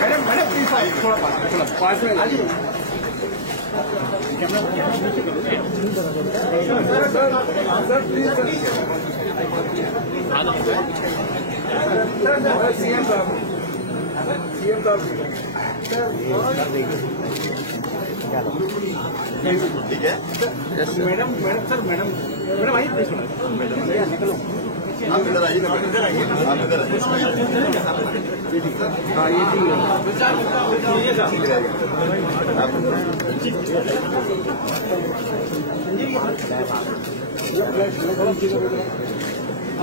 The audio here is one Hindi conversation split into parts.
मैडम प्लीज थोड़ा पास में सीएम साहब ठीक है मैडम सर मैडम आइए प्लीज मैडम निकलो आप इधर आइए आप इधर आइए हाँ ये ठीक रहेगा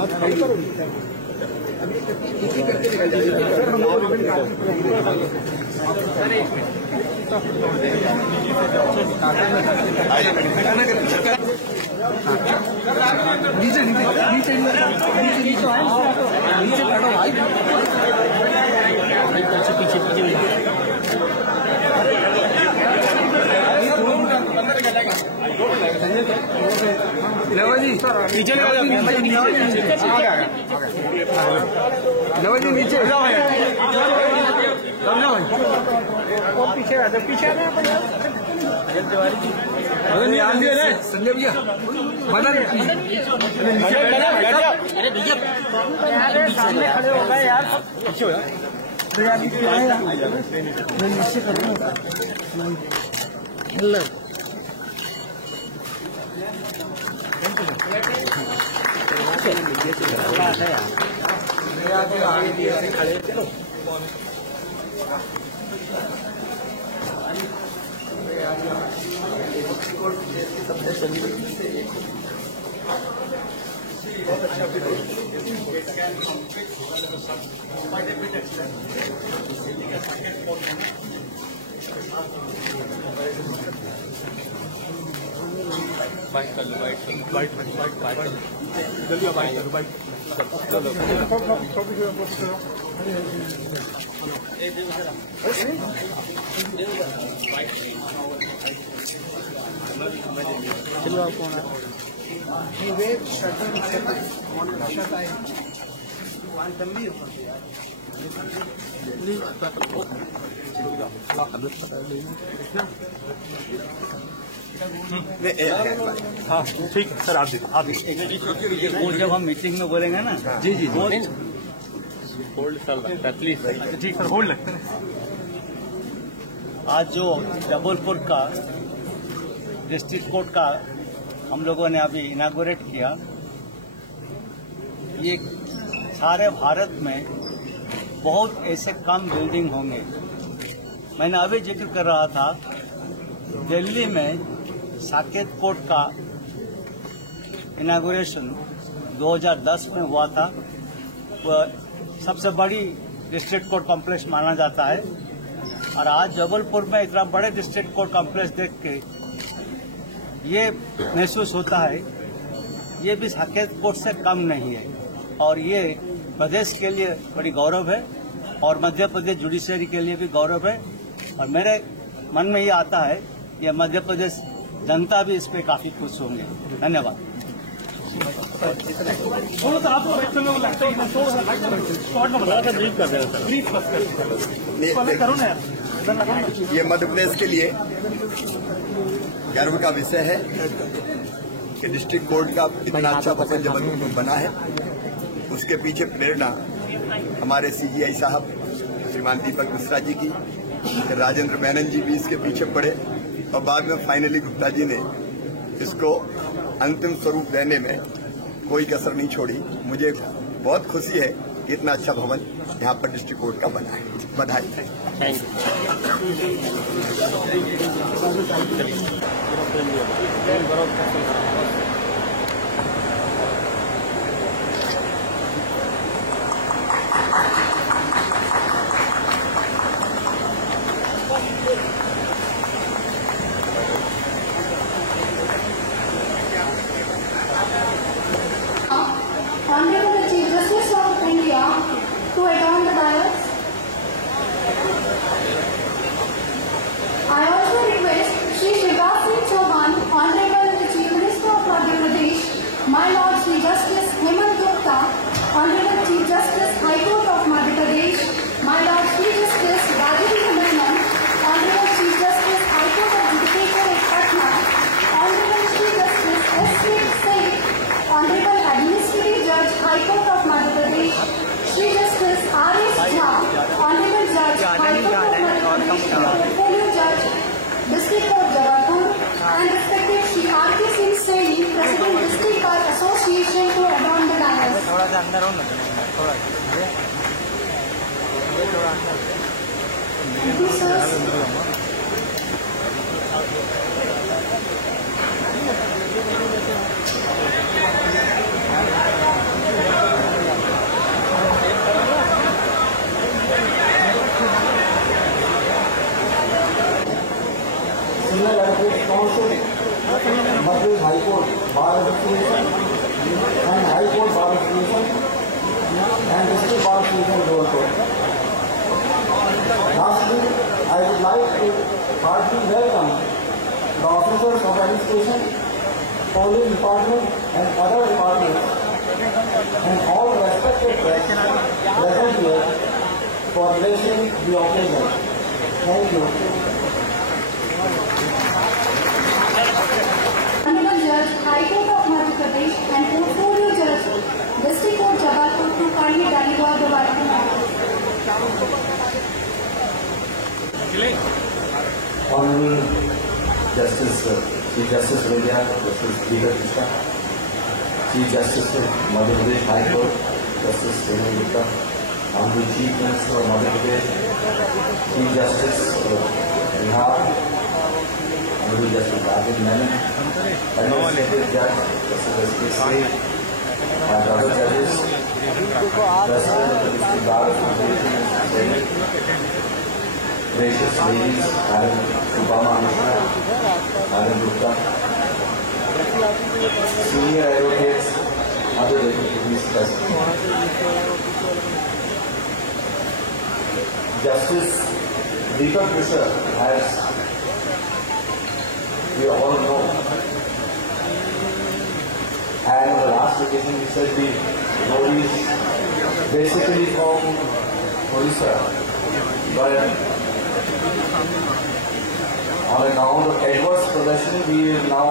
आप खड़ी करो सर हम नीचे नीचे नीचे नीचे बैठो भाई पीछे नवा जी नीचे नवा जी नीचे पीछे पीछे संजय भैया मदन अरे भैया सामने खड़े हो गए यार पीछे हो यार नीचे खड़े चलो बहुत अच्छा बाइक कर लो बाइक जल्दी बाइक करो बाइक चलो आप कौन है हाँ ठीक है सर आप जब हम मीटिंग में बोलेंगे ना जी जी होल्ड प्लीज जी सर होल्ड लगता है। आज जो जबलपुर का डिस्ट्रिक्ट कोर्ट का हम लोगों ने अभी इनागोरेट किया, ये सारे भारत में बहुत ऐसे कम बिल्डिंग होंगे। मैंने अभी जिक्र कर रहा था दिल्ली में साकेत कोर्ट का इनागोरेशन 2010 में हुआ था। वह सबसे बड़ी डिस्ट्रिक्ट कोर्ट कॉम्प्लेक्स माना जाता है और आज जबलपुर में इतना बड़े डिस्ट्रिक्ट कोर्ट कॉम्प्लेक्स देख के ये महसूस होता है ये भी साकेत कोर्ट से कम नहीं है और ये प्रदेश के लिए बड़ी गौरव है और मध्य प्रदेश जुडिशरी के लिए भी गौरव है। और मेरे मन में ये आता है ये मध्य प्रदेश जनता भी इस पे काफी खुश होंगे। धन्यवाद। ये मध्य प्रदेश के लिए गर्व का विषय है कि डिस्ट्रिक्ट कोर्ट का इतना अच्छा भवन जबलपुर में बना है। उसके पीछे प्रेरणा हमारे सीजीआई साहब श्रीमान दीपक मिश्रा जी की, राजेंद्र मेनन जी भी इसके पीछे पड़े और बाद में फाइनली गुप्ता जी ने इसको अंतिम स्वरूप देने में कोई कसर नहीं छोड़ी। मुझे बहुत खुशी है कि इतना अच्छा भवन यहाँ पर डिस्ट्रिक्ट कोर्ट का बना है। बधाई। Thank you. Honorable the Chief Justice of India to adorn the dais. I also request Shri Shivraj Singh Chauhan, Honorable the Chief Minister of Madhya Pradesh, my Lord Shri Justice Hemant Gupta, Honorable Chief Justice High Court of Madhya Pradesh, my Lord Shri Justice Rajadev Menon, Honorable Chief Justice High Court of Judicature at Patna, Honorable Shri Justice S. Singh, Honorable Administrative Judge High Court of Madhya Pradesh, Shri Justice R.S. Jha, Honorable Judge High Court of Madhya Pradesh, Portfolio Judge, District Court Jabalpur, and respected Shri R.K. Singh Saini, President District Bar Association to adorn the dais. Thank you, sir. Senior Advocate Council, Madras High Court Bar Association, and High Court Bar Association, and District Bar Association Jabalpur. Lastly, I would like to heartily welcome the officers of administration, police department, and other departments, and all respected guests present here for blessing the occasion. Thank you. Honorable Judge, High Court of Madhya Pradesh and Portfolio Judge, District Court Jabalpur to kindly deliver the Bharati matters. Honorable Justice, Chief Justice of India, Justice Deepak Krishna, Chief Justice of Madhya Pradesh High Court, Justice Hemant Gupta, Honorable Chief Minister of Madhya Pradesh, Chief Justice of Bihar, Honorable Justice Rajadev Menon, Administrative Judge, Justice S.K. Singh, and other judges, President of the District Bar Association, gracious ladies, Madam Subhama Mishra, Madam Gupta, senior advocates, other deputies present. Justice Deepak Krishna, as we all know, and on the last occasion we said the Noris basically from Orissa, but on account of adverse possession, we have now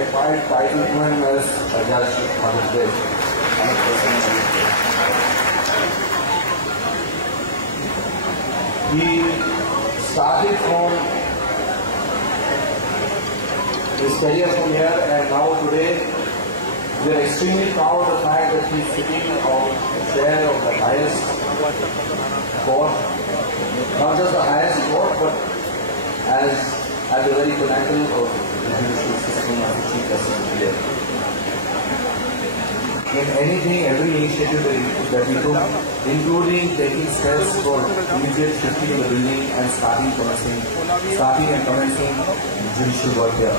acquired title to him as a judge of Madhya Pradesh. He started from his career from here, and now today we are extremely proud of the fact that he is sitting on the chair of the highest court, not just the highest court, but as at the very pinnacle of the judicial system as the Chief Justice of India. In anything, every initiative that we took, including taking steps for immediate shifting of the building and starting and commencing judicial work here.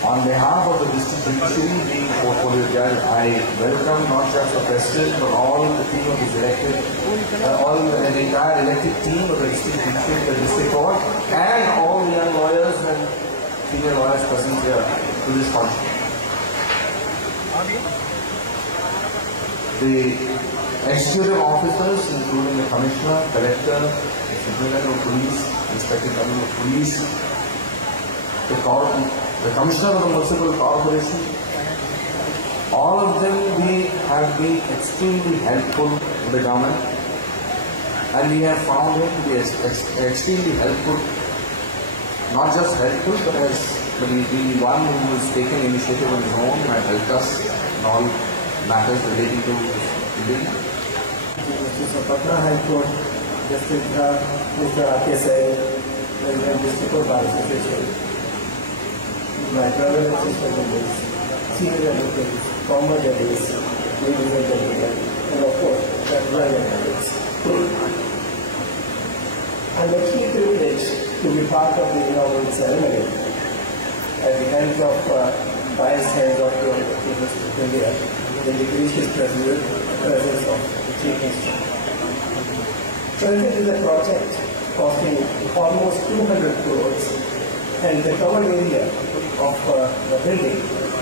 On behalf of the district judiciary, being portfolio judge, I welcome not just the president, but all the team of his elected, the entire elected team of the district judiciary, the district court, and all the young lawyers and senior lawyers present here to this function. The executive officers, including the commissioner, collector, the superintendent of police, inspector general of police, the commissioner of the municipal corporation, all of them have been extremely helpful to the government, and we have found him to be extremely helpful, not just helpful, but he's been one who has taken initiative on his own and helped us in all matters relating to building. Justice of Patna High Court, Justice Mr. R.K. Singh, President District Court Bar Association, my brother and sister members, senior advocates, former judges, ladies and gentlemen, and of course, veteran advocates. I'm actually privileged to be part of the inaugural ceremony at the hands of Vice Head of the University of India in the gracious presence of the Chief Minister. Transit is a project costing almost 200 crores, and the covered area of the building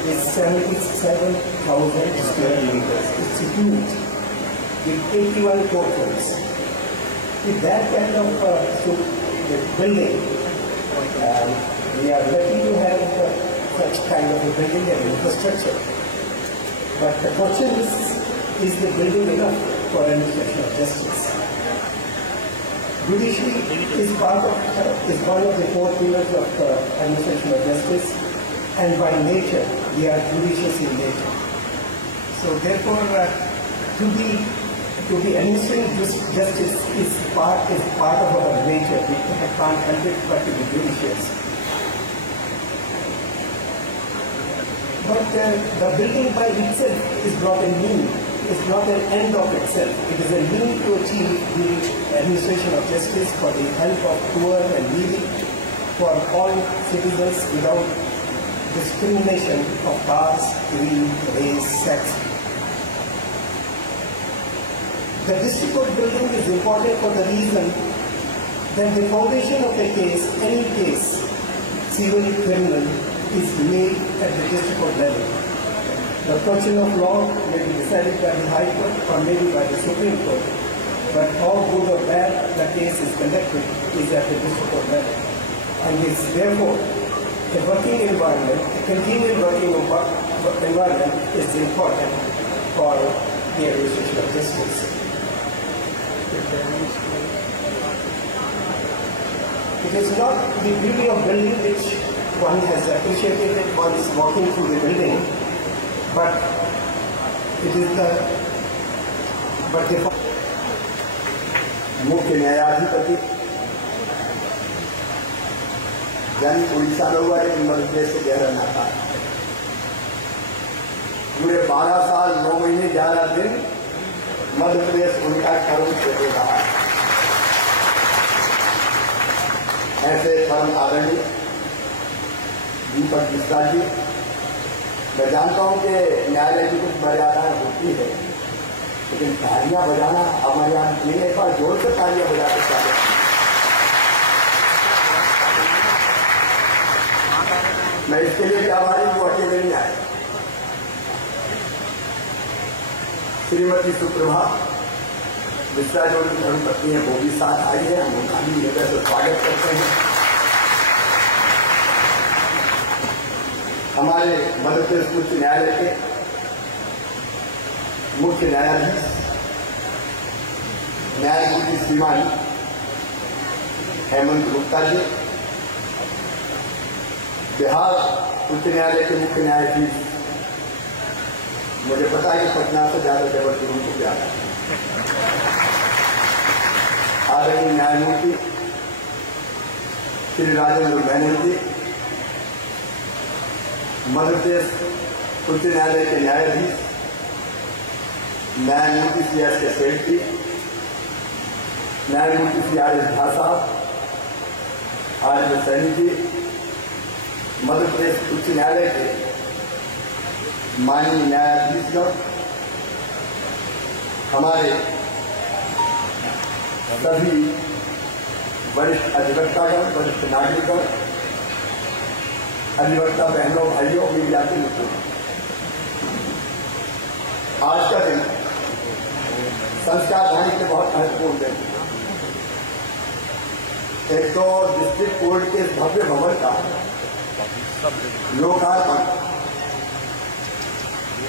is 77,000 square meters. It's huge, with 81 courtrooms. With that kind of building, we are lucky to have such kind of a building and infrastructure. But the question is the building enough for administration of justice? Judiciary is one of the four pillars of administration of justice, and by nature, we are judicious in nature. So therefore, to be administering justice is part of our nature. We can't help it but to be judicious. But the building by itself is not a mean. It's not an end of itself. It is a means to achieve the administration of justice for the help of poor and needy, for all citizens without discrimination of caste, creed, race, sex. The district court building is important for the reason that the foundation of a case, any case, civil, criminal, is made at the district court level. The question of law may be decided by the High Court or maybe by the Supreme Court, but how good or bad the case is conducted is at the district court level. And is therefore a working environment, a continual working environment is important for the administration of justice. It is not the beauty of building which one has appreciated one is walking through the building, but it is the मुख्य न्यायाधिपति जन उड़ीसा में हुआ, लेकिन मध्य प्रदेश से गहरा नाता। पूरे 12 साल 9 महीने 11 दिन मध्य प्रदेश उनका कर्म से रहा। ऐसे परम आदरणीय दीपक मिश्रा जी, मैं जानता हूं कि न्यायालय की कुछ मर्यादाएं होती है, लेकिन तालियां बजाना हमारे यहाँ एक बार जोर से तालियां बजा के चाहे। मैं इसके लिए भी आभारी हूं, अकेले नहीं आए। श्रीमती सुप्रभा मिश्रा जो उनकी धर्मपत्नी है वो भी साथ आई है, हम उनका भी हृदय से स्वागत करते हैं। हमारे मध्य प्रदेश उच्च न्यायालय के मुख्य न्यायाधीश न्यायमूर्ति श्रीमान हेमंत गुप्ता जी, बिहार उच्च न्यायालय के मुख्य न्यायाधीश, मुझे पता है कि पटना से ज्यादा जबलपुर उनको प्यार है, आदरणीय न्यायमूर्ति श्री राजेंद्र मेनन जी, मध्य प्रदेश उच्च न्यायालय के न्यायाधीश न्यायमूर्ति श्री एस के सेठ जी, न्यायमूर्ति श्री आर एस झा साहब, आर एस सैनी जी, मध्य प्रदेश उच्च न्यायालय के माननीय न्यायाधीशगण, हमारे सभी वरिष्ठ अधिवक्तागण, वरिष्ठ नागरिकगण, अधिवक्ता बहनों भाइयों, मीडियाती मित्रों, आज का दिन संस्कार धारी के बहुत महत्वपूर्ण दिन। एक तो डिस्ट्रिक्ट कोर्ट के भव्य भवन का लोकार्पण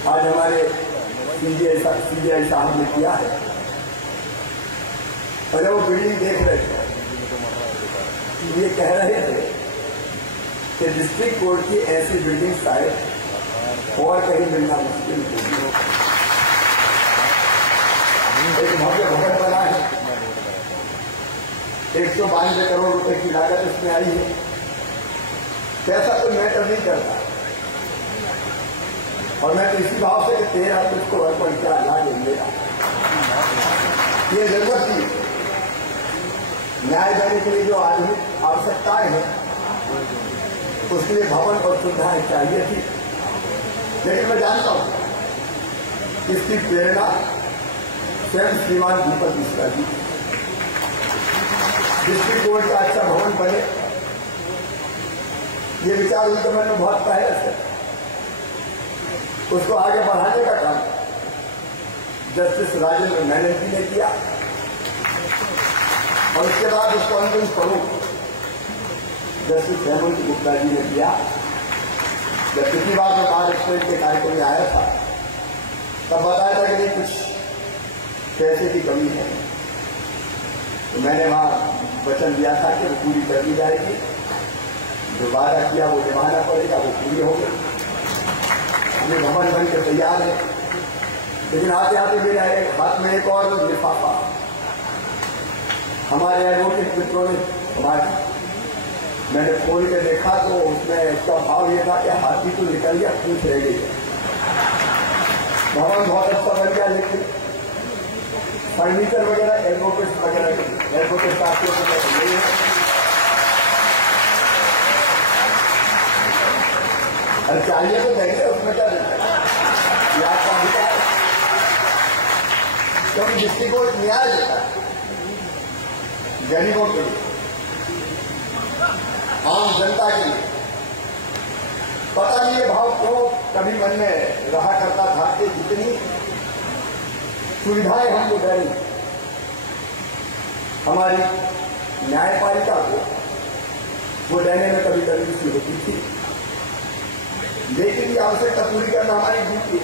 आज हमारे सीबीआई साहब ने किया है। और वो बिल्डिंग देख रहे थे, ये कह रहे थे कि डिस्ट्रिक्ट कोर्ट की ऐसी बिल्डिंग शायद और कहीं मिलना मुश्किल होगी। एक भव्य भवन बना है, 192 करोड़ रुपए की लागत इसमें आई है। पैसा तो मैटर नहीं करता। और मैं तो इसी भाव से कि तेरा तुझको अर्पण क्या ला देगा, ये जरूरत थी। न्याय देने के लिए जो आधुनिक आवश्यकताएं हैं उसके लिए भवन और सुविधाएं चाहिए थी, लेकिन मैं जानता हूं इसकी प्रेरणा स्वयं श्रीमान दीपक मिश्रा जी। डिस्ट्रिक्ट कोर्ट का अच्छा भवन बने, ये विचार उनके मन में बहुत पहले से, उसको आगे बढ़ाने का काम जस्टिस राजेंद्र मेनन जी ने किया और उसके बाद उसको अंतिम स्वरूप जस्टिस हेमंत गुप्ता जी ने किया। जब पिछली बार मैं बार एक्सप्रेस के कार्यक्रम में आया था तब बताया था कि नहीं कुछ पैसे की कमी है, तो मैंने वहां वचन दिया था कि वो पूरी कर दी जाएगी, जो वादा किया वो निभाना पड़ेगा, वो पूरी होगी। ये भवन बन के तैयार है, लेकिन आते आते मेरे हाथ में एक और लिफाफा हमारे एडवोकेट मित्रों ने मैंने खोल के देखा तो उसमें इसका भाव ये था कि हाथी तो निकल गया, पूछ रह गई। भवन बहुत अच्छा बन गया, लेकिन फर्नीचर वगैरह एडवोकेट साथियों को नहीं है। अरे चाहिए तो देंगे, उसमें क्या देते हैं, ये आपका अधिकार है। क्योंकि डिस्ट्रिक्ट कोर्ट न्याय देता है गरीबों के लिए, आम जनता के लिए। पता नहीं ये भाव क्यों कभी मन में रहा करता था कि जितनी सुविधाएं हमको देनी हमारी न्यायपालिका को, वो देने में कभी कभी खुशी होती थी, लेकिन ये आवश्यकता पूरी करना हमारी ड्यूटी है।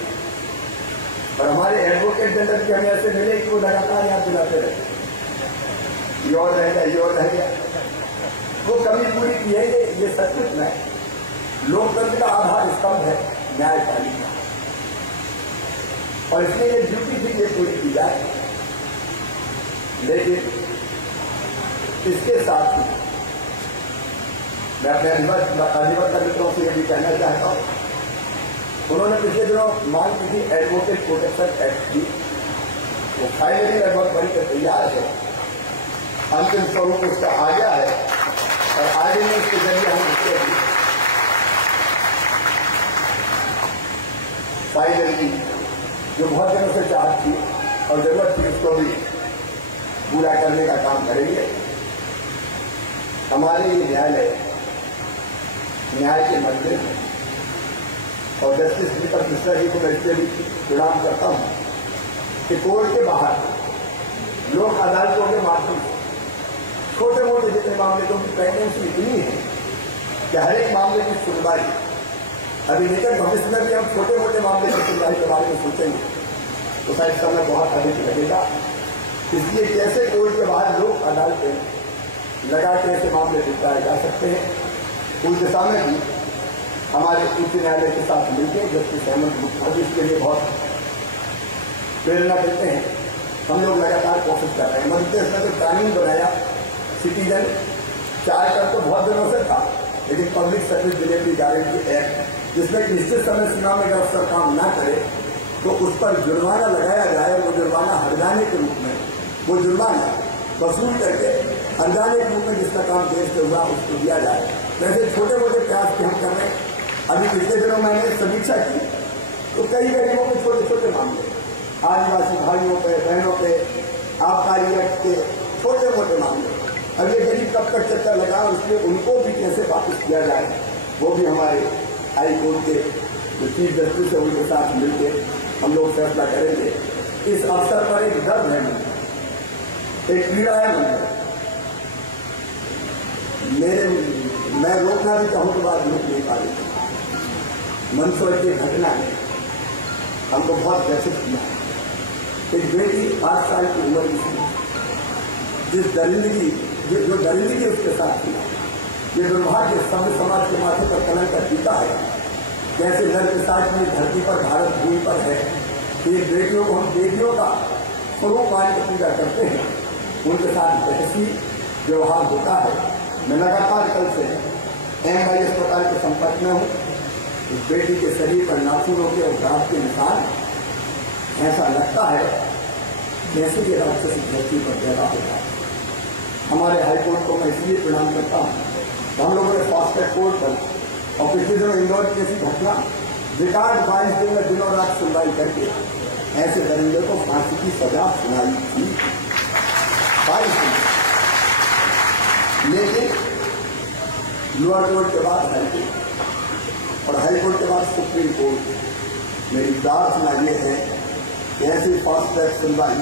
और हमारे एडवोकेट जनरल की हमें ऐसे मिले कि वो लगातार याद दिलाते रहे, ये और रह गया, ये और रह गया। वो कमी पूरी की है, ये सचमुच में लोकतंत्र का आधार स्तंभ है न्यायपालिका, और इसलिए ये ड्यूटी थी ये पूरी की जाए। लेकिन इसके साथ ही मैं अपने अधिवक्ता मित्रों से ये भी कहना चाहता हूं, उन्होंने पिछले दिनों मांग की थी एडवोकेट प्रोटेक्शन एक्ट की, वो फाइनली लगभग बनकर तैयार है, अंतिम स्वरूप उसका आ गया है और आगे में इसके जरिए हम उसके फाइनली जो बहुत दिनों से चाहत थी और जरूरत थी उसको भी पूरा करने का काम करेंगे। हमारे ये न्यायालय न्याय के मंदिर है और जस्टिस दीपक मिश्रा जी को मैं इसलिए भी प्रणाम करता हूं कि कोर्ट के बाहर लोक अदालतों के माध्यम से छोटे मोटे जितने मामले तो उनकी प्रेगनेंसी इतनी है कि हर एक मामले की सुनवाई, अभी निकट भविष्य में भी हम छोटे मोटे मामले की सुनवाई के बारे में सोचेंगे तो शायद समय बहुत अधिक लगेगा। इसलिए कैसे कोर्ट के बाहर लोक अदालतें लगा के ऐसे मामले निपटाए जा सकते हैं, उस दिशा में भी हमारे उच्च न्यायालय के साथ मिलकर जस्टिस हेमंत गुप्ता जी इसके लिए बहुत प्रेरणा देते हैं। हम लोग लगातार कोशिश कर रहे हैं। मध्य प्रदेश ने जो कानून बनाया सिटीजन चार्टर तो बहुत दिनों से था, लेकिन public service delivery guarantee act, जिसमें एक निश्चित समय सीमा में अगर अफसर काम न करे तो उस पर जुर्माना लगाया जाए, वो जुर्माना हर्जाने के रूप में, वो जुर्माना वसूल करके हर्जाने के रूप में जिसका काम देश से हुआ उसको दिया जाए। वैसे छोटे मोटे प्रयास के हम कर रहे हैं। अभी पिछले दिनों मैंने समीक्षा की तो कई गरीबों के छोटे छोटे मामले, आदिवासी भाइयों पे, बहनों पे, आबकारी एक्ट के छोटे मोटे मामले, अब ये गरीब कब तक चक्कर लगा, इसलिए उनको भी कैसे वापस किया जाए, वो भी हमारे हाई कोर्ट के जो चीफ जस्टिस है उनके साथ मिलकर हम लोग फैसला करेंगे। इस अवसर पर एक दर्द है मन, एक पीड़ा है मन मेरे, मैं रोकना भी चाहूं तो बात रोक नहीं पा रही। मंदसौर की घटना है, हमको बहुत व्यथित किया। एक बेटी 8 साल की उम्र की थी, जिस दरिंदगी जो दरिंदगी उसके साथ थी, ये दुर्भाग्य सभ्य समाज के माथे पर कलंक का टीका है। जैसे नर पिशाच में धरती पर भारत भूमि पर है, ये बेटियों को हम बेटियों का स्वरूप मान के पूजा करते हैं, उनके साथ बेहसी व्यवहार होता है। मैं लगातार कल से एमआई अस्पताल के संपर्क में हूँ। इस बेटी के शरीर पर नाखूनों के और दांत के निशान, ऐसा लगता है जैसे कि राक्षसी धरती पर पैदा होता है। हमारे हाईकोर्ट को मैं इसलिए प्रणाम करता हूँ, हम लोगों ने फास्ट ट्रैक कोर्ट पर और पिछले दिनों इंदौर की ऐसी घटना रिकॉर्ड 22 दिन में दिनों रात सुनवाई करके ऐसे दरिंदे को फांसी की सजा सुनाई थी 22 दिन। लेकिन लोअर कोर्ट के बाद हाईकोर्ट और हाईकोर्ट के बाद सुप्रीम कोर्ट। मेरी प्रार्थना यह है कि ऐसी फास्ट ट्रैक सुनवाई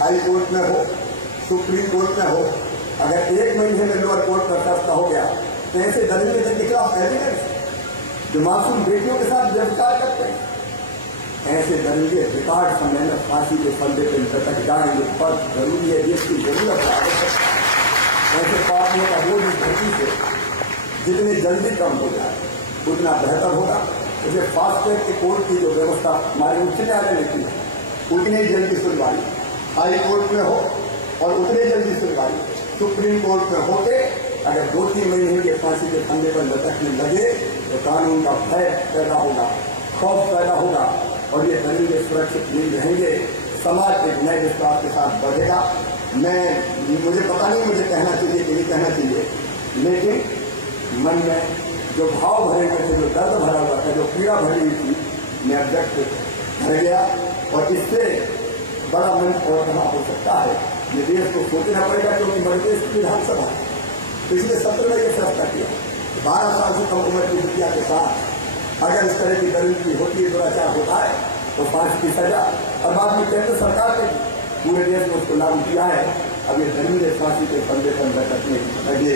हाईकोर्ट में हो, सुप्रीम कोर्ट में हो। अगर 1 महीने में लोअर कोर्ट का फैसला हो गया तो ऐसे दरिंदे के खिलाफ एविडेंस जो मासूम बेटियों के साथ व्यवचार करते हैं, ऐसे दरिंदे रिकॉर्ड समय में फांसी के फंदे पर लटक जाएंगे। बहुत जरूरी है, देश की जरूरत है। ऐसे पार्टियों का बोझ इस धरती से जितनी जल्दी कम हो जाए उतना बेहतर होगा। इसे फास्ट ट्रैक के कोर्ट की जो व्यवस्था हमारे उच्च न्यायालय ने की है, उतनी ही जल्दी सुनवाई हाई कोर्ट में हो और उतनी जल्दी सुनवाई सुप्रीम कोर्ट में होते। अगर 2-3 महीने के फांसी के फंदे पर लटकने लगे तो कानून का भय पैदा होगा, खौफ पैदा होगा और ये दरिंदे सुरक्षित नहीं रहेंगे। समाज एक नए विश्वास के साथ बढ़ेगा। मुझे पता नहीं मुझे कहना चाहिए कि नहीं कहना चाहिए, लेकिन मन में जो भाव भरे हुए थे, जो दर्द भरा हुआ था, जो पीड़ा भरी हुई थी, मैं अव्यक्त भर गया। और इससे बड़ा मन और कहाँ हो सकता है, ये देश को सोचना पड़ेगा। क्योंकि मध्य प्रदेश की विधानसभा पिछले सत्र में यह फैसला किया 12 साल से कम उम्र की बिटिया के साथ अगर इस तरह की दरिंदगी होती है, दुराचार होता है तो फांसी की सजा। और बाद में केंद्र सरकार ने पूरे देश में उसको लागू किया है। अब ये दरिंदे फांसी के फंदे पर लटकने लगे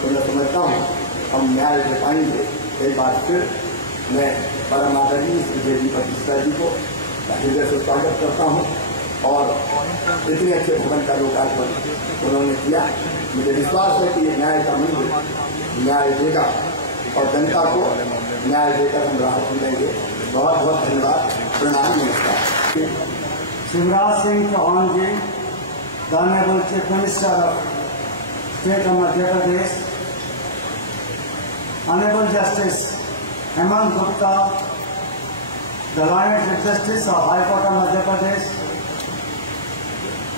तो मैं समझता हूँ हम न्याय दे पाएंगे। एक बार फिर मैं परम आदरणीय श्री दीपक मिश्रा जी को हृदय से स्वागत करता हूँ और इतने अच्छे भवन का लोकार्पण उन्होंने किया। मुझे विश्वास है कि ये न्याय का मंदिर न्याय देगा और जनता को न्याय देकर हम राहत मिलेंगे। बहुत बहुत धन्यवाद। प्रणाम, नमस्कार। शिवराज सिंह चौहान जी, the Honorable Chief Minister of State of Madhya Pradesh, Honorable Justice Hemant Gupta, the Lawyer Chief Justice of High Court of Madhya Pradesh,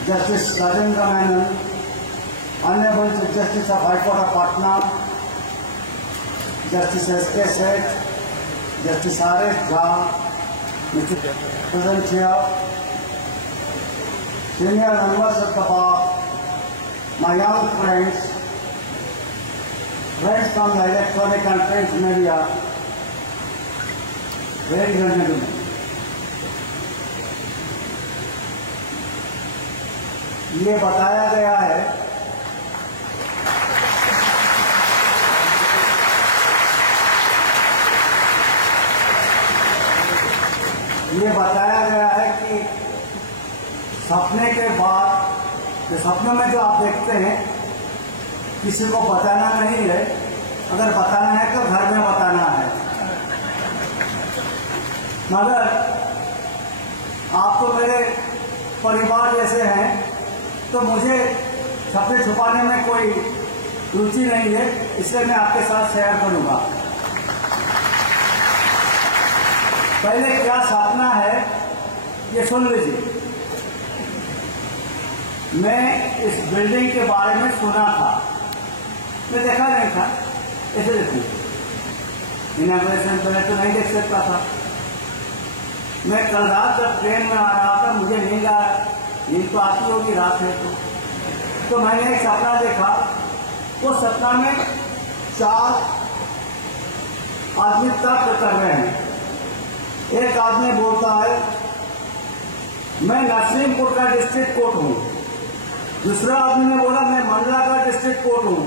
Justice Rajendra Menon, Honorable Chief Justice of High Court of Patna, Justice S.K. Seth, Justice R.S. Jha, Mr. Present here, senior members of the bar, my young friends from the electronic and print media, ladies and gentlemen. ये बताया गया है कि सपने के बाद सपनों में जो आप देखते हैं किसी को बताना नहीं है। अगर बताना है तो घर में बताना है। मगर आप तो मेरे परिवार जैसे हैं तो मुझे सपने छुपाने में कोई रुचि नहीं है, इसलिए मैं आपके साथ शेयर करूंगा। पहले क्या सपना है ये सुन लीजिए। मैं इस बिल्डिंग के बारे में सुना था, मैं देखा नहीं था। ऐसे देखूं इनॉग्रेशन पहले तो नहीं देख सकता था। मैं कल रात जब ट्रेन में आ रहा था, मुझे नींद आया, नींद तो आती होगी, रात है तो मैंने एक सपना देखा। वो सपना में 4 आदमी तर्क कर रहे हैं। एक आदमी बोलता है मैं नरसिंहपुर का डिस्ट्रिक्ट कोर्ट हूँ, दूसरा आदमी ने बोला मैं मंडला का डिस्ट्रिक्ट कोर्ट हूँ,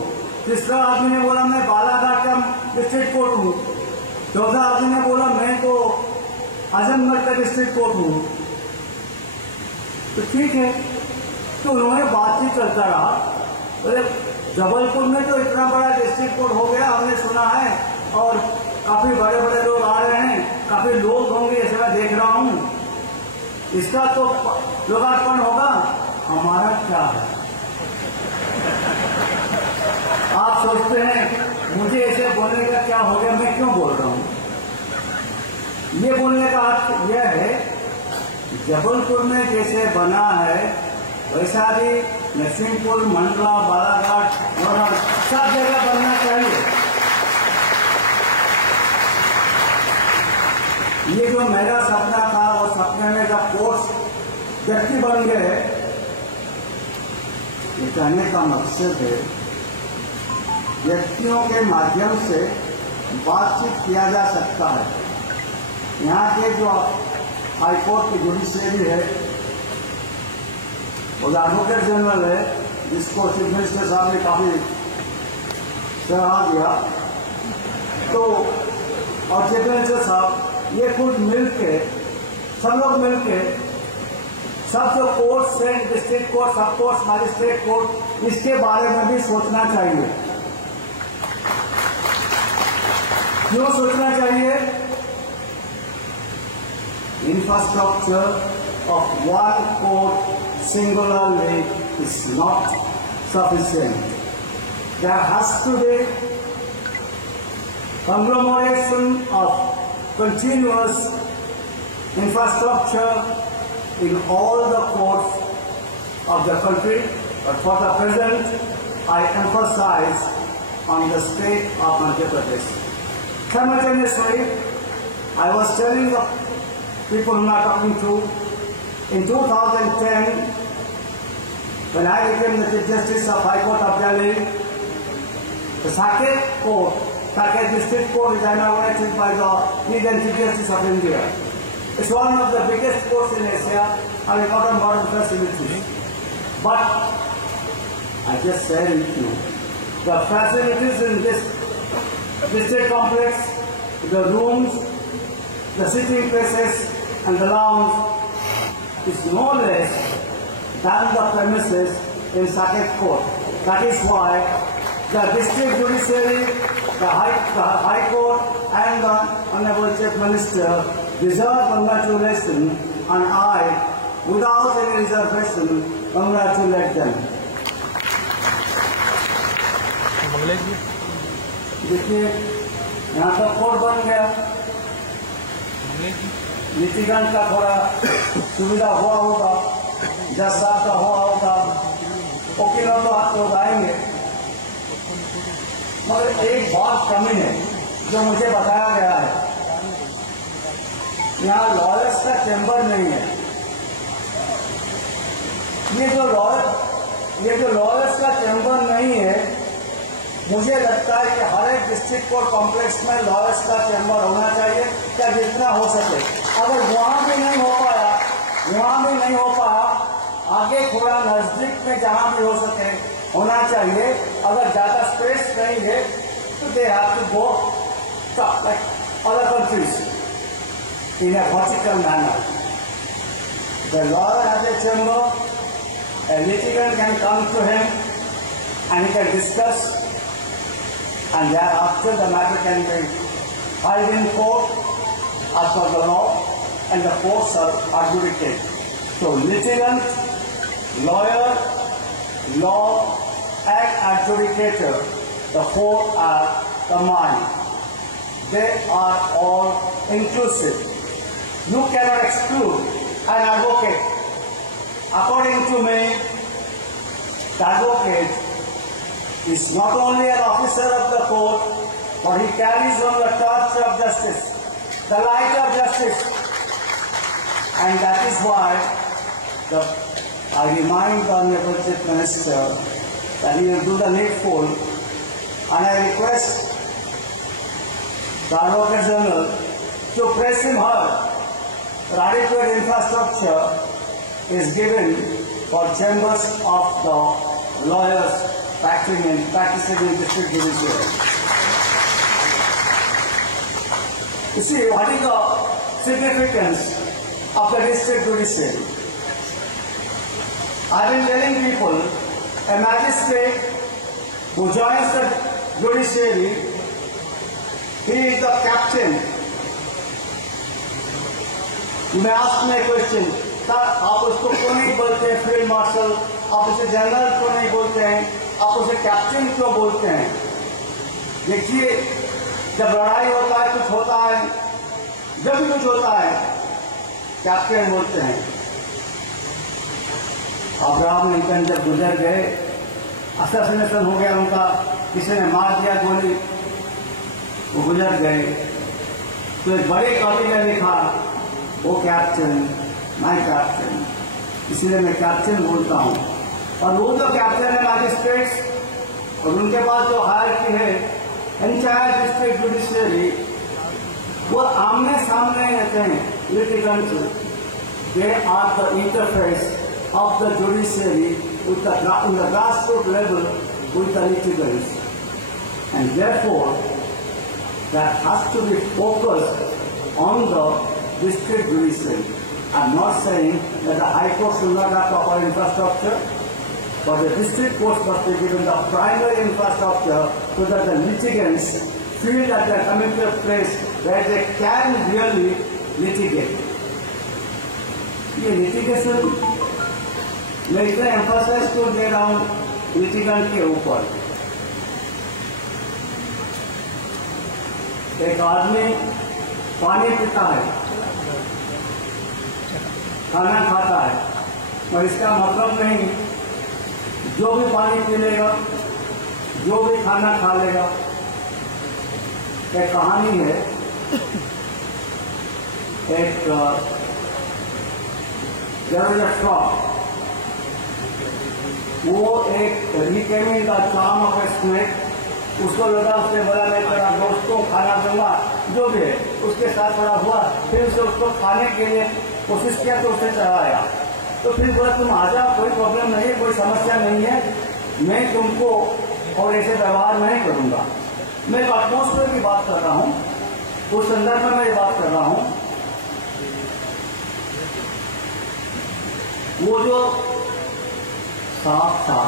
तीसरा आदमी ने बोला मैं बालाघाट का डिस्ट्रिक्ट कोर्ट हूँ, चौथा आदमी ने बोला मैं तो आजमगढ़ का डिस्ट्रिक्ट कोर्ट हूँ। तो ठीक है, तो उन्होंने बातचीत करता रहा। बोले जबलपुर में तो इतना बड़ा डिस्ट्रिक्ट कोर्ट हो गया, हमने सुना है, और काफी बड़े बड़े लोग आ रहे हैं, काफी लोग होंगे, ऐसे मैं देख रहा हूँ, इसका तो लोकार्पण होगा। हमारा क्या है? आप सोचते हैं मुझे ऐसे बोलने का क्या हो गया, मैं क्यों बोल रहा हूँ? ये बोलने का अर्थ यह है, जबलपुर में जैसे बना है वैसा भी नरसिंहपुर, मंडला, बालाघाट और सब जगह बनना चाहिए। ये जो मेरा सपना था, वो सपने में जब कोर्स व्यक्ति बन गए, ये कहने का मकसद है व्यक्तियों के माध्यम से बातचीत किया जा सकता है। यहाँ के जो हाईकोर्ट की जुडिशियरी है, और एडवोकेट जनरल है, जिसको चीफ मिनिस्टर साहब ने काफी सराहा दिया, तो और चीफ मिनिस्टर साहब ये खुद मिलके, सब लोग मिलके, सब जो कोर्ट से डिस्ट्रिक्ट कोर्ट, सब कोर्ट, मजिस्ट्रेट कोर्ट, इसके बारे में भी सोचना चाहिए। क्यों सोचना चाहिए? Infrastructure of one court singularly is not sufficient. There has to be conglomeration of continuous infrastructure in all the courts of the country, but for the present, I emphasize on the state of Madhya Pradesh. Simultaneously, I was telling the people whom I am talking to, in 2010, when I became the Chief Justice of High Court of Delhi, the Saket Court, Saket District Court is inaugurated by the then Chief Justice of India. It's one of the biggest courts in Asia and a lot of modern facilities. But I just said it to you, the facilities in this district complex, the rooms, the sitting places and the lounge is no less than the premises in Saket Court. That is why the district judiciary, the High Court and the Honorable Chief Minister deserve congratulation, and I, without any reservation, congratulate them. देखिए, यहाँ का कोर्ट बन गया, नीतिगंज का थोड़ा सुविधा हुआ होगा, जज साहब का हुआ होगा, वकीलों तो आप लोग आएंगे, मगर एक बात कमी है जो मुझे बताया गया है, यहाँ लॉयर्स का चैम्बर नहीं है। ये जो लॉयर्स का चैम्बर नहीं है, मुझे लगता है कि हर एक डिस्ट्रिक्ट कोर्ट कॉम्प्लेक्स में लॉयर्स का चैम्बर होना चाहिए, या जितना हो सके। अगर वहां भी नहीं हो पाया, आगे थोड़ा नजदीक में जहां भी हो सके होना चाहिए। अगर ज्यादा स्पेस नहीं है तो they have to go like other countries in a vertical manner. The lawyer has a chamber, a litigant can come to him and he can discuss, and thereafter the matter can be filed in court as per the law, and the courts are adjudicated. So litigant, lawyer, law and adjudicator, the four are combined. They are all inclusive. You cannot exclude an advocate. According to me, the advocate is not only an officer of the court, but he carries on the torch of justice, the light of justice. And that is why I remind the Honorable Chief Minister that he will do the needful, and I request the Advocate General to press him hard that adequate infrastructure is given for chambers of the lawyers practicing in district judiciary. You see, what is the significance of the district judiciary? I have been telling people, a magistrate who joins the judiciary, he is the captain. You may ask me a question, sir, आप उसको क्यों नहीं बोलते हैं फील्ड मार्शल, आप उसे जनरल क्यों नहीं बोलते हैं, आप उसे कैप्टन क्यों बोलते हैं? देखिए, जब लड़ाई होता है, कुछ होता है, जब भी कुछ होता है, कैप्टन बोलते हैं। अब्राहम लिंकन जब गुजर गए, असैसिनेशन हो गया उनका, किसी ने मार दिया गोली, वो गुजर गए, तो एक बड़े कवि ने लिखा, वो कैप्टन, माय कैप्टन, इसलिए मैं कैप्टन बोलता हूँ। और वो जो कैप्टन है मैजिस्ट्रेट्स, और उनके पास जो हायरार्की है एंटायर डिस्ट्रिक्ट जुडिशियरी, वो आमने सामने रहते हैं litigants. They are the interface of the judiciary with the grassroots level with the litigants, and therefore that has to be focused on the district judiciary. I'm not saying that the High Court should not have proper infrastructure, but the district courts must be given the primary infrastructure so that the litigants feel that they are coming to a place where they can really litigate. ये litigation मैं इतना एम्फसाइज क्यों दे रहा हूं लिटिगेंट के ऊपर? एक आदमी पानी पीता है, खाना खाता है, और इसका मतलब नहीं जो भी पानी पी लेगा, जो भी खाना खा लेगा। एक कहानी है, एक जरूरत वो एक रिकेमिंग का काम ऑफ स्नेक, उसको लगा, उसने बोला मैं तेरा दोस्तों खाना दूंगा, जो भी है उसके साथ थोड़ा हुआ, फिर उसको खाने के लिए कोशिश किया तो उसे चढ़ाया, तो फिर बोला तुम आ जाओ, कोई प्रॉब्लम नहीं है, कोई समस्या नहीं है, मैं तुमको और ऐसे व्यवहार नहीं करूंगा। मैं एक एटमॉस्फेयर की बात कर रहा हूँ, उस संदर्भ में मैं ये बात कर रहा हूँ। वो जो सांप था,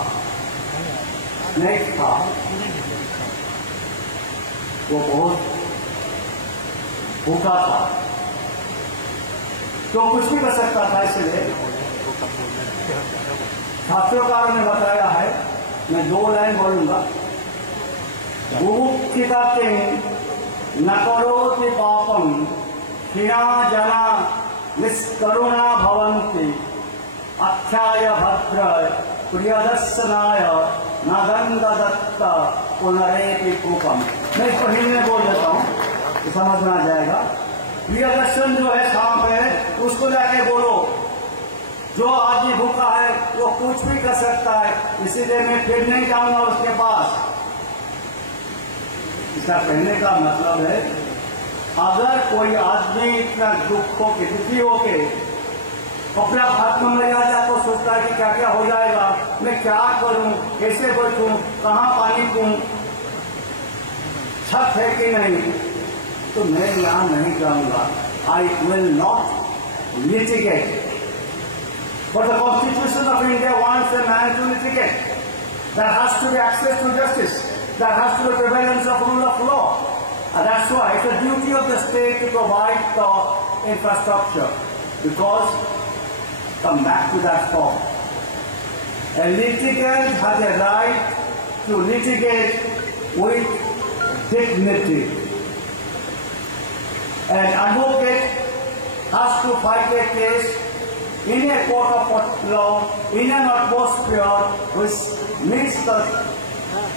स्नेक था, वो बहुत भूखा था, तो कुछ भी कर सकता था। इसलिए शास्त्रोकारों ने बताया है, मैं 2 लाइन बोलूंगा। बुभुक्षिते न करोति पापम क्षीणा जना निष्करुणा भवन्ति अक्षाय भद्र प्रियदर्शनाय नदंद दत्त पुनरेपि कूपम। मैं इसको हिंदी में बोल देता हूँ तो समझ में आ जाएगा। प्रियदर्शन जो है सांप है, उसको जाके बोलो जो आदमी भूखा है वो कुछ भी कर सकता है, इसीलिए मैं फिर नहीं जाऊंगा उसके पास। इसका कहने का मतलब है, अगर कोई आदमी इतना दुख हो के दुखी हो के अपना आत्मा में आ जाए तो सोचता है कि क्या क्या हो जाएगा, मैं क्या करूं, कैसे बचूं, कहां पानी पीऊं, छत है कि नहीं, तो मैं यहां नहीं जाऊंगा। I will not litigate. But the Constitution of India wants a man to litigate. There has to be access to justice. There has to be prevalence of rule of law. And that's why it's the duty of the state to provide the infrastructure. Because, come back to that form. A litigant has a right to litigate with dignity. An advocate has to fight a case in a court of law, in an atmosphere which meets the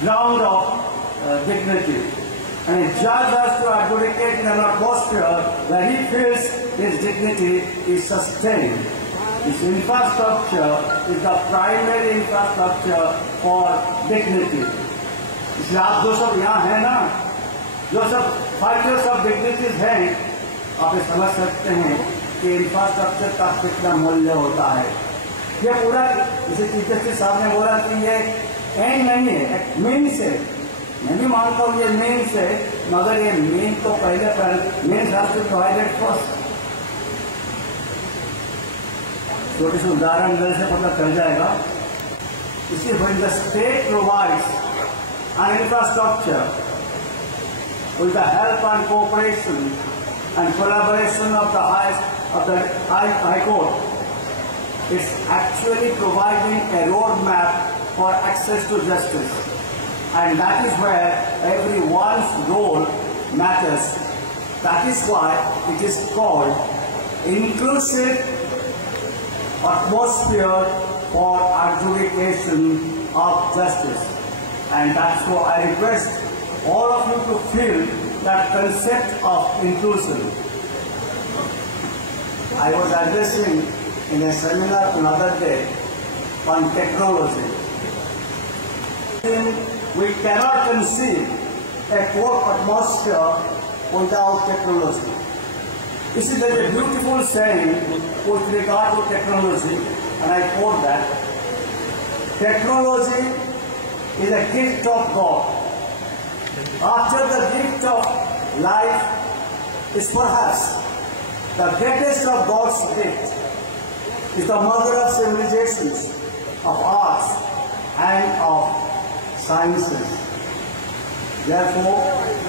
ground of dignity. And a judge has to advocate in an atmosphere where he feels his dignity is sustained. This infrastructure is the primary infrastructure for dignity. इसलिए आप जो सब यहाँ हैं ना, जो सब फाइटर्स ऑफ डिग्निटीज हैं, आप ये समझ सकते हैं कि इंफ्रास्ट्रक्चर का कितना मूल्य होता है। ये पूरा, जैसे चीफ जस्टिस साहब ने बोला कि ये एंड नहीं है, एक मीन्स है। मैं भी मानता हूँ ये मीन्स है, मगर ये मीन तो पहले means has to provided first. छोटे से उदाहरण देने से पता चल जाएगा। इसी when the state provides an infrastructure with the help and cooperation and collaboration of the High Court, it's actually providing a roadmap for access to justice. and that is where everyone's role matters. That is why it is called inclusive atmosphere for adjudication of justice. And that's why I request all of you to feel that concept of inclusion. I was addressing in a seminar another day on technology. We cannot conceive a court atmosphere without technology. You see, there is a beautiful saying with regard to technology, and I quote that: technology is a gift of God. After the gift of life is perhaps the greatest of God's gift, is the mother of civilizations, of arts, and of sciences. Therefore,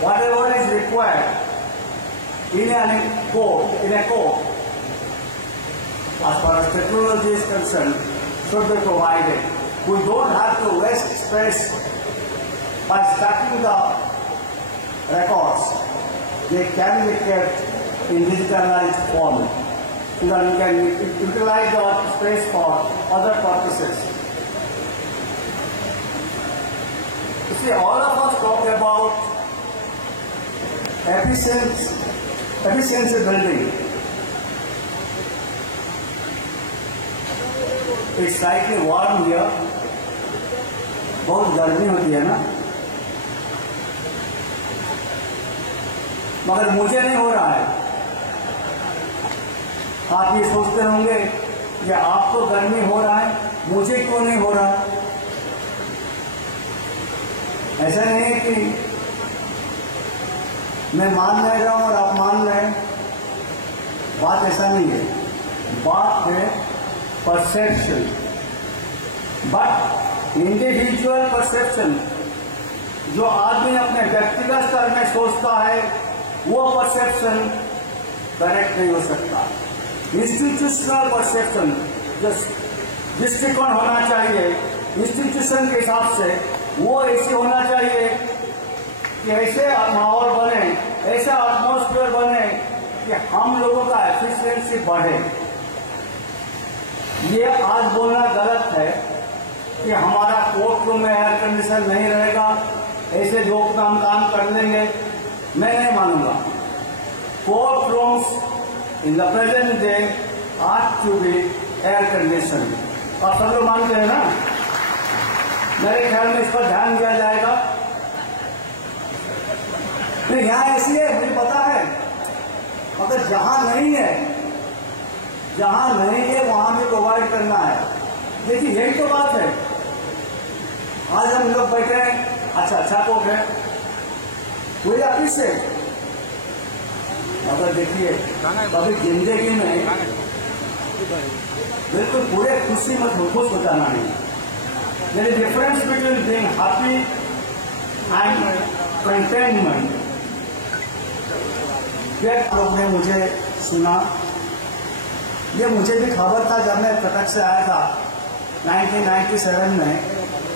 whatever is required in a court, as far as technology is concerned, should be provided. We don't have to waste space by stacking the records. They can be kept in digitalized form, so that we can utilize the space for other purposes. You see, all of us talk about efficiency building. It's slightly warm here. बहुत गर्मी होती है ना, मगर मुझे नहीं हो रहा है। आप ये सोचते होंगे कि आपको गर्मी हो रहा है, मुझे क्यों नहीं हो रहा? ऐसा नहीं है कि मैं मान नहीं रहा हूं और आप मान रहे हैं, बात ऐसा नहीं है। बात है परसेप्शन, बट इंडिविजुअल परसेप्शन, जो आदमी अपने व्यक्तिगत स्तर में सोचता है, वो परसेप्शन करेक्ट नहीं हो सकता। इंस्टीट्यूशनल परसेप्शन, जो दृष्टिकोण होना चाहिए इंस्टीट्यूशन के हिसाब से, वो ऐसे होना चाहिए कि ऐसे माहौल बने, ऐसा एटमॉस्फेयर बने कि हम लोगों का एफिशिएंसी बढ़े। ये आज बोलना गलत है कि हमारा कोर्ट रूम में एयर कंडीशन नहीं रहेगा, ऐसे लोग काम कर लेंगे, मैं नहीं मानूंगा। Court rooms in the present day are to be air conditioned. आप सब लोग मानते हैं ना? मेरे ख्याल में इस पर ध्यान दिया जाएगा। नहीं, यहाँ ऐसी है, मुझे पता है, मगर जहां नहीं है वहां भी प्रोवाइड करना है। देखिए, यही तो बात है। आज हम लोग बैठे हैं, अच्छा कोर्ट है, कोई अप्रिशिएट, मगर देखिए कभी जिंदगी में बिल्कुल पूरे खुश हो जाना नहीं। There is difference between being happy and containment. लोग ने मुझे सुना, ये मुझे भी खबर था जब मैं कटक से आया था 1997 में,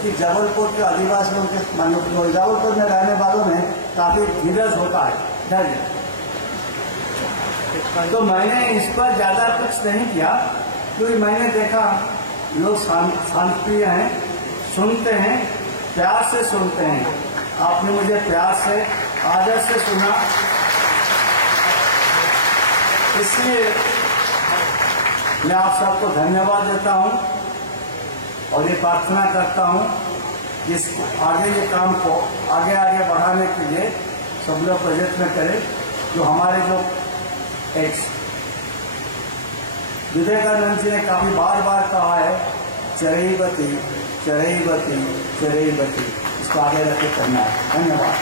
कि जबलपुर के आदिवासियों के जबलपुर में रहने वालों में काफी धीरज होता है, धैर्य। तो मैंने इस पर ज्यादा कुछ नहीं किया, क्योंकि मैंने देखा लोग शांतिप्रिय हैं, सुनते हैं, प्यार से सुनते हैं। आपने मुझे प्यार से, आदर से सुना, इसलिए मैं आप सबको धन्यवाद देता हूं और ये प्रार्थना करता हूं कि आगे ये काम को आगे बढ़ाने के लिए सब लोग प्रयत्न करें। जो हमारे जो विवेकानंद जी ने काफी बार कहा है, चरैवती चरैवती चरैवती, इसको आगे रखे करना है। धन्यवाद।